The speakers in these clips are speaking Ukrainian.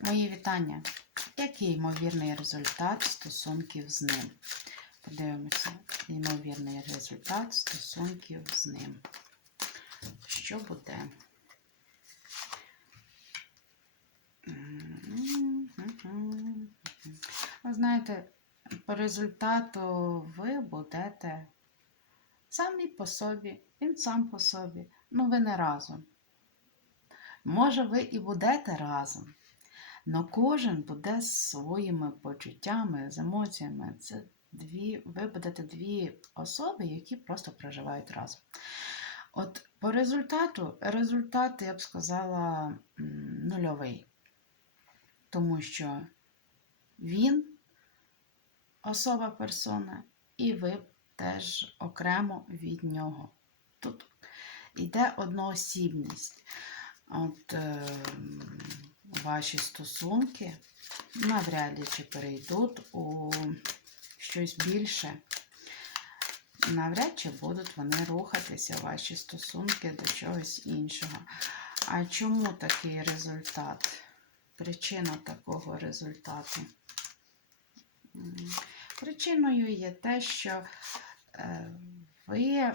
Мої вітання. Який ймовірний результат стосунків з ним? Подивимося, ймовірний результат стосунків з ним. Що буде? Ви знаєте, по результату ви будете самі по собі, він сам по собі, ну ви не разом. Може, ви і будете разом, але кожен буде з своїми почуттями, з емоціями. Це дві, ви будете дві особи, які просто проживають разом. От по результату, результат, я б сказала, нульовий. Тому що він особа персона, і ви теж окремо від нього. Тут йде одноосібність. От е, ваші стосунки навряд чи перейдуть у щось більше. Навряд чи будуть вони рухатися, ваші стосунки до чогось іншого. А чому такий результат? Причина такого результату. Причиною є те, що е, ви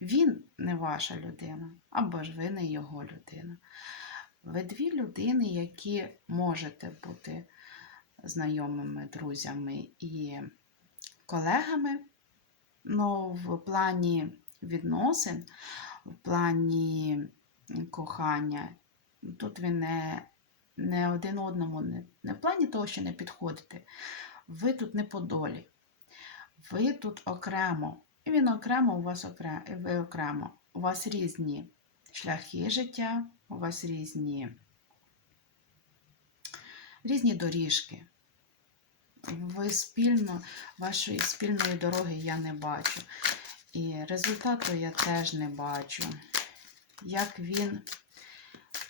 він не ваша людина, або ж ви не його людина. Ви дві людини, які можете бути знайомими, друзями і колегами, але в плані відносин, в плані кохання, тут ви не, не один одному, не, не в плані того, що не підходите. Ви тут не по долі. Ви тут окремо. І він окремо, у вас окремо, ви окремо. У вас різні шляхи життя, у вас різні, різні доріжки. Ви спільно, вашої спільної дороги я не бачу. І результату я теж не бачу. Як він,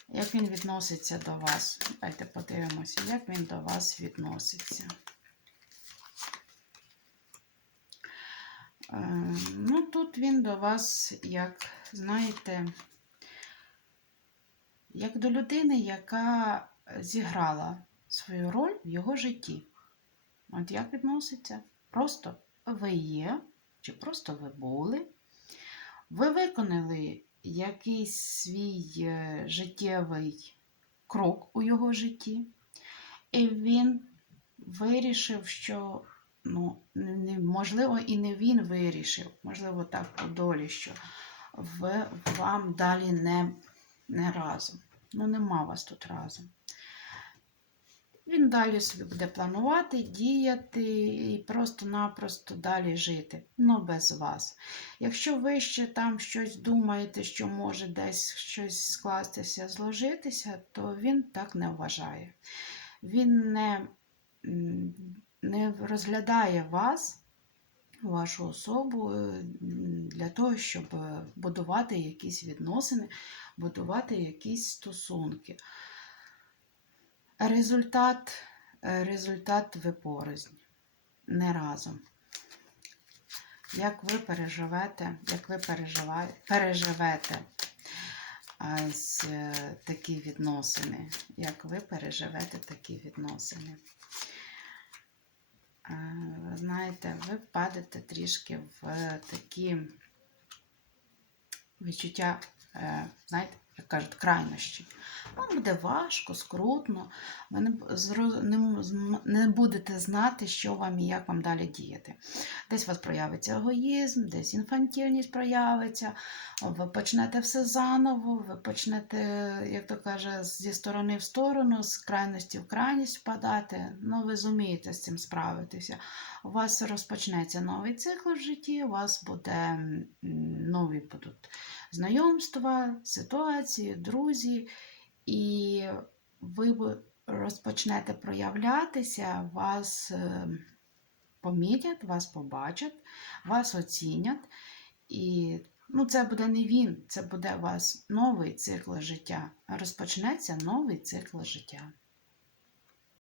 як він відноситься до вас? Давайте подивимося, як він до вас відноситься. Ну, тут він до вас, як, знаєте, як до людини, яка зіграла свою роль в його житті. От як відноситься? Просто ви є, чи просто ви були. Ви виконали якийсь свій е, життєвий крок у його житті, і він вирішив, що ну, можливо, і не він вирішив, можливо, так по долі, що ви, вам далі не, не разом. Ну, нема вас тут разом. Він далі собі буде планувати, діяти і просто-напросто далі жити, ну без вас. Якщо ви ще там щось думаєте, що може десь щось скластися, зложитися, то він так не вважає. Він не, не розглядає вас, вашу особу, е, для того, щоб е, будувати якісь відносини, будувати якісь стосунки. Результат, е, результат ви порознь, не разом. Як ви переживете, як ви переживете ось, такі відносини, як ви переживете такі відносини? Е, Ви знаєте, ви впадете трішки в такі відчуття, е, знаєте, як кажуть, крайнощі. Вам буде важко, скрутно, ви не, будете знати, що вам і як вам далі діяти. Десь у вас проявиться егоїзм, десь інфантильність проявиться, ви почнете все заново, ви почнете, як то каже, зі сторони в сторону, з крайності в крайність впадати. Ну, ви зумієте з цим справитися. У вас розпочнеться новий цикл в житті, у вас буде нові будуть знайомства, ситуації, друзі, і ви розпочнете проявлятися, вас е, помітять, вас побачать, вас оцінять. І ну, це буде не він, це буде у вас новий цикл життя. Розпочнеться новий цикл життя.